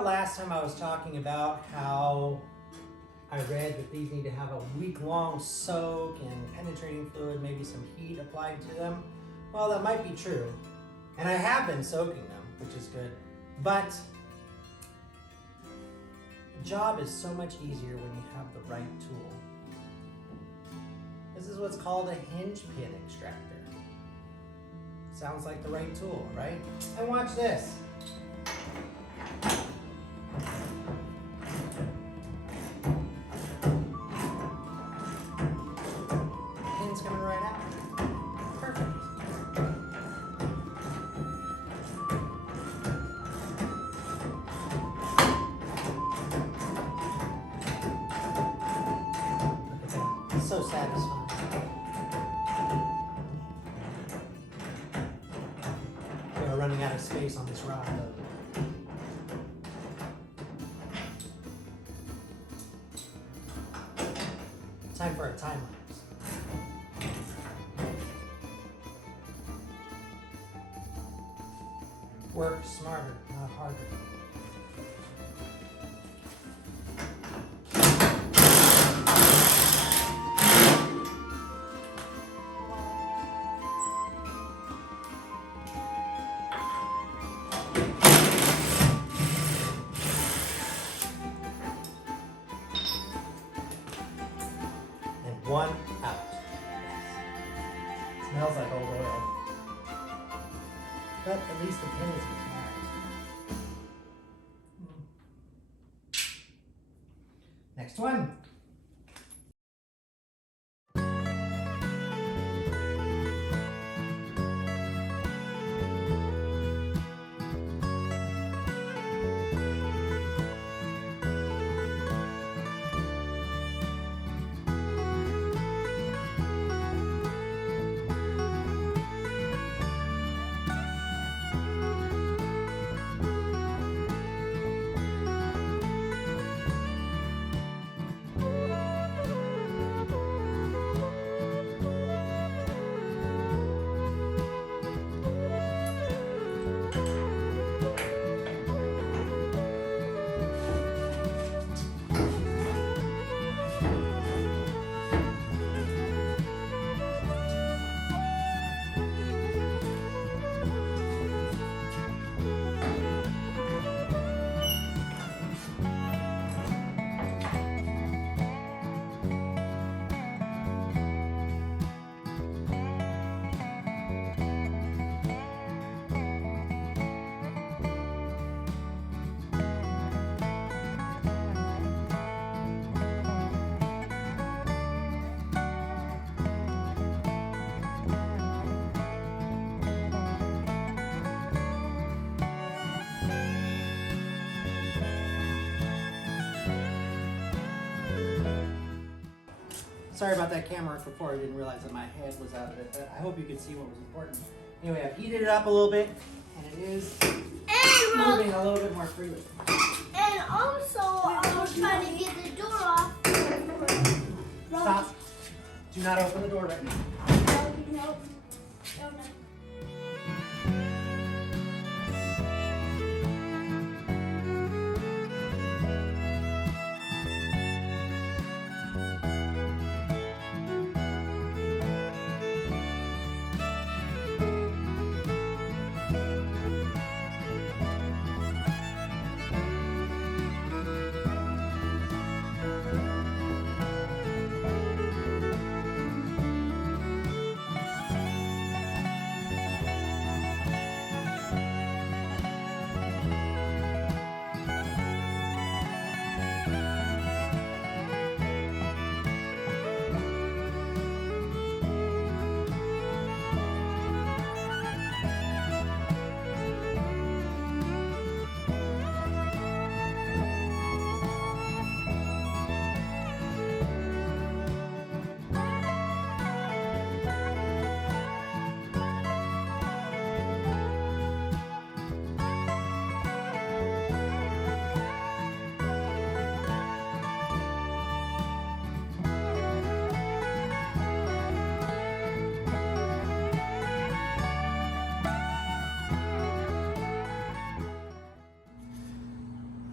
how last time I was talking about how I read that these need to have a week-long soak and penetrating fluid, maybe some heat applied to them? Well, that might be true. And I have been soaking them, which is good. But the job is so much easier when you have the right tool. This is what's called a hinge pin extractor. Sounds like the right tool, right? And watch this. Pin's coming right out. Perfect. Look at that. It's so satisfying. We're running out of space on this rod though. Time for a time lapse. Work smarter, not harder. One out. Yes. Smells like old oil. But at least the pin is intact. Next one. Sorry about that camera work before. I didn't realize that my head was out of it, but I hope you could see what was important. Anyway, I've heated it up a little bit, and it is moving a little bit more freely. And also, I was trying to get the door off. Stop. Do not open the door right now. No.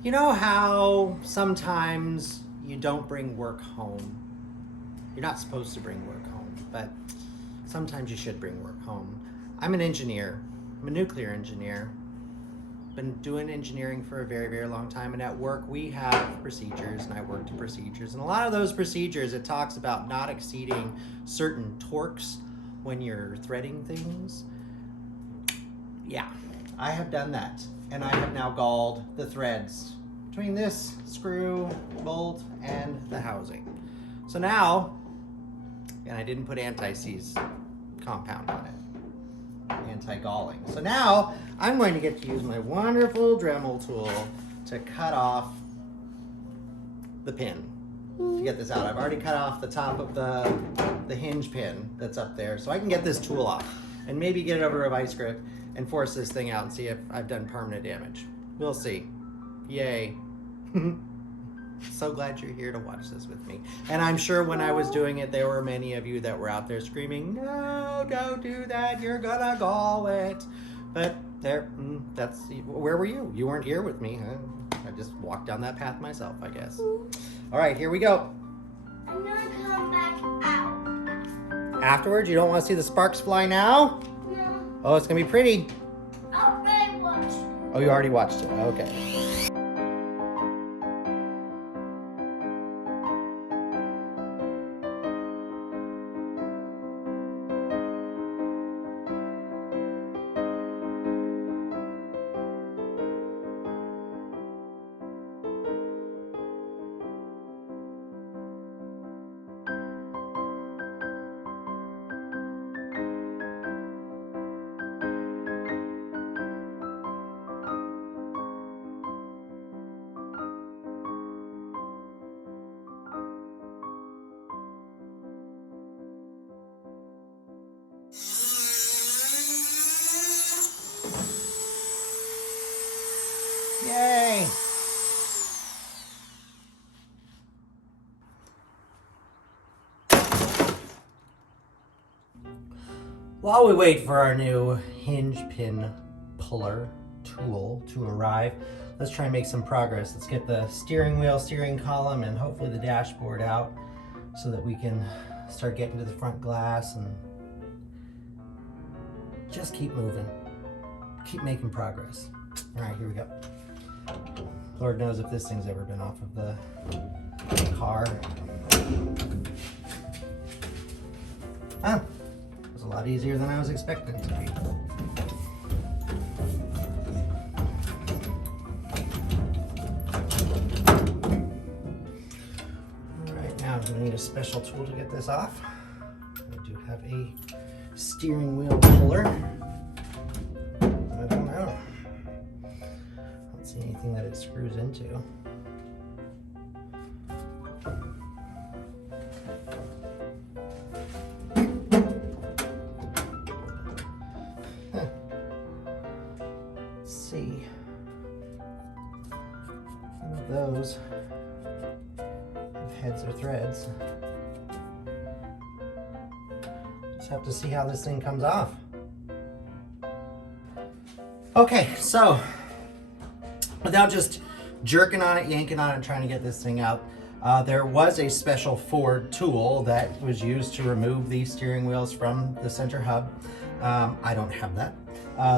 You know how sometimes you don't bring work home? You're not supposed to bring work home, but sometimes you should bring work home. I'm an engineer. I'm a nuclear engineer. Been doing engineering for a very, very long time, and at work we have procedures, and I work to procedures. And a lot of those procedures, it talks about not exceeding certain torques when you're threading things. Yeah, I have done that, and I have now galled the threads between this screw, bolt, and the housing. So now, and I didn't put anti-seize compound on it, anti-galling. So now I'm going to get to use my wonderful Dremel tool to cut off the pin. To get this out, I've already cut off the top of the hinge pin that's up there, so I can get this tool off and maybe get it over a vice grip and force this thing out and see if I've done permanent damage. We'll see. Yay. So glad you're here to watch this with me. And I'm sure when I was doing it, there were many of you that were out there screaming, no, don't do that, you're gonna gall it. But there, that's, where were you? You weren't here with me. I just walked down that path myself, I guess. All right, here we go. I'm gonna come back out. Afterwards, you don't want to see the sparks fly now? No. Oh, it's gonna be pretty. I'll already watch. Oh, you already watched it, okay. Yay! While we wait for our new hinge pin puller tool to arrive, let's try and make some progress. Let's get the steering wheel, steering column, and hopefully the dashboard out so that we can start getting to the front glass and just keep moving. Keep making progress. All right, here we go. Lord knows if this thing's ever been off of the car. Ah, it was a lot easier than I was expecting it to be. All right, now I'm gonna need a special tool to get this off. I do have a steering wheel puller. I don't know. See anything that it screws into. Let's see. Some of those have heads or threads. Just have to see how this thing comes off. Okay, so without just jerking on it, yanking on it, and trying to get this thing out, there was a special Ford tool that was used to remove these steering wheels from the center hub. I don't have that.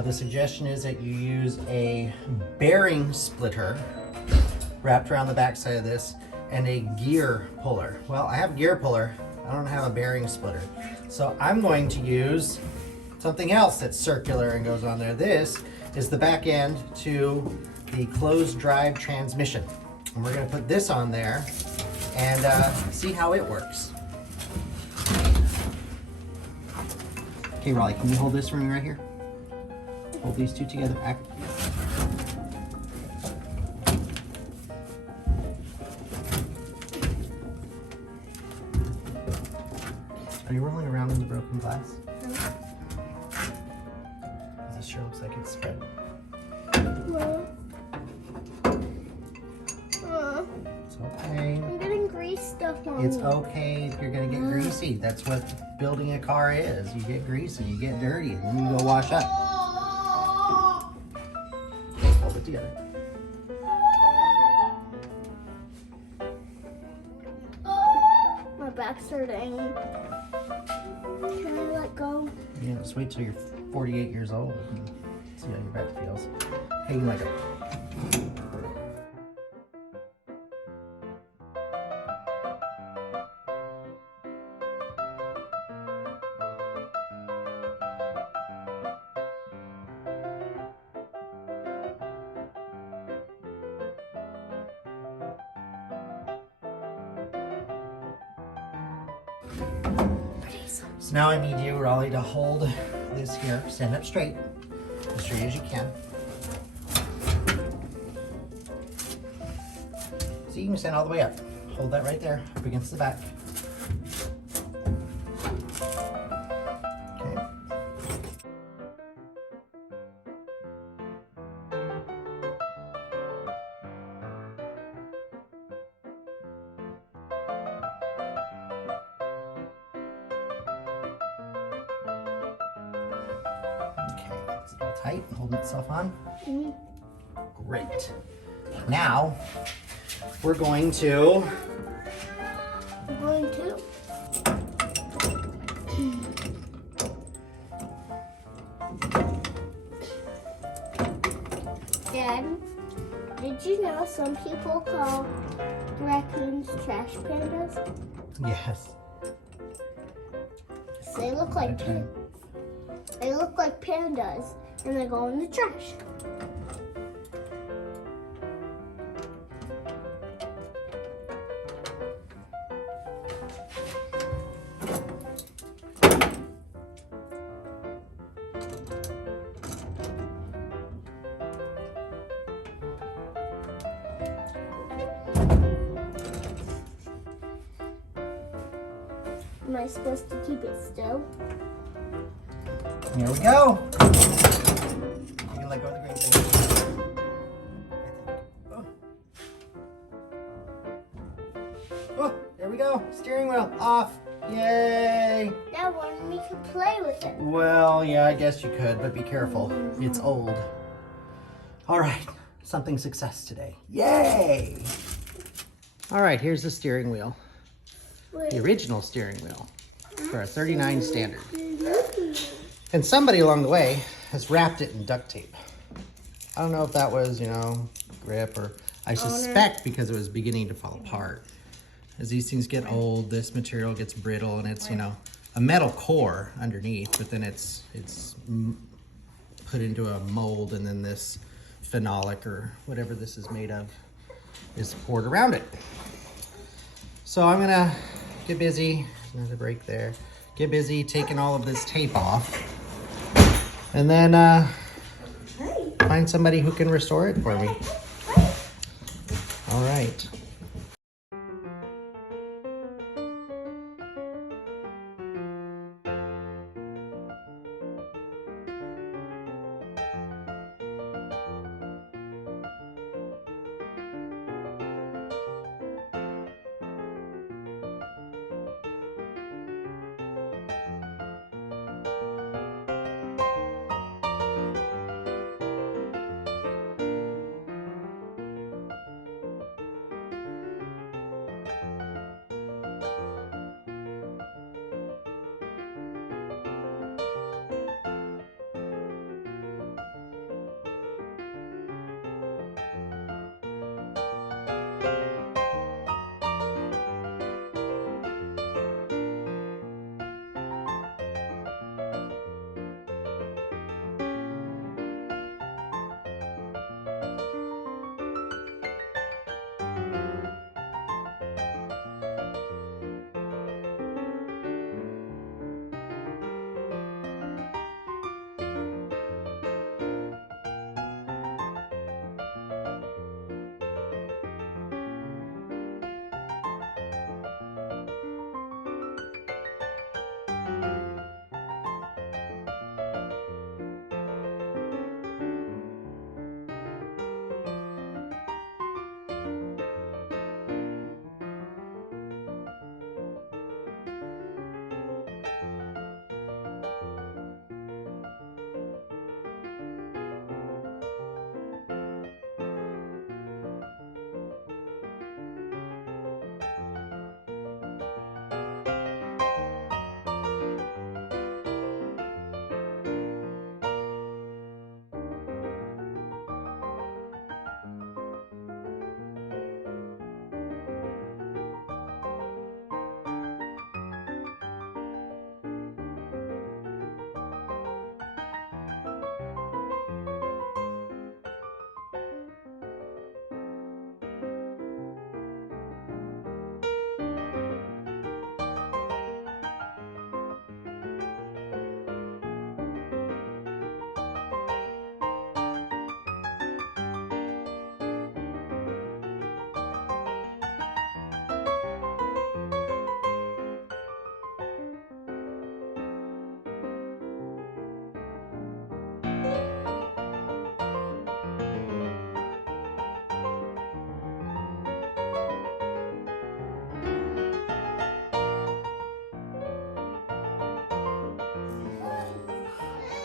The suggestion is that you use a bearing splitter wrapped around the back side of this and a gear puller. Well, I have a gear puller. I don't have a bearing splitter. So I'm going to use something else that's circular and goes on there. This is the back end to the closed drive transmission. And we're gonna put this on there and see how it works. Okay, Raleigh, can you hold this for me right here? Hold these two together. Are you rolling around in the broken glass? This sure looks like it's spread. It's okay. I'm getting grease stuff on It's me. okay if you're gonna get greasy. That's what building a car is. You get greasy, you get dirty, and then you go wash up. Okay, hold it together. back starting. Can I let go? Yeah, just wait till you're 48 years old and see how your back feels. Hanging like a... So now I need you, Raleigh, to hold this here. Stand up straight, as straight as you can. So you can stand all the way up. Hold that right there, up against the back. Okay. Okay, it's all tight, holding itself on. Great. Now, we're going to... Dad, did you know some people call raccoons trash pandas? Yes. They look like pandas, and they go in the trash. Am I supposed to keep it still? Here we go. You can let go of the green thing. Oh. Oh, there we go. Steering wheel off. Yay. Dad wanted me to play with it. Well, yeah, I guess you could, but be careful. It's old. All right, something success today. Yay. All right, here's the steering wheel. The original steering wheel for a 39 standard. And somebody along the way has wrapped it in duct tape. I don't know if that was, grip, or I suspect because it was beginning to fall apart. As these things get old, this material gets brittle, and it's, a metal core underneath, but then it's put into a mold, and then this phenolic or whatever this is made of is poured around it. So I'm gonna get busy, another break there, get busy taking all of this tape off, and then find somebody who can restore it for me. All right.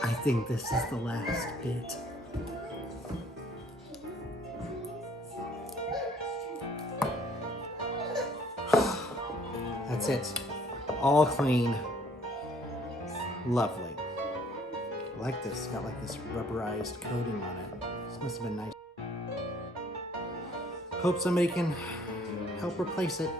I think this is the last bit. That's it. All clean. Lovely. I like this. It's got like this rubberized coating on it. This must have been nice. Hope somebody can help replace it.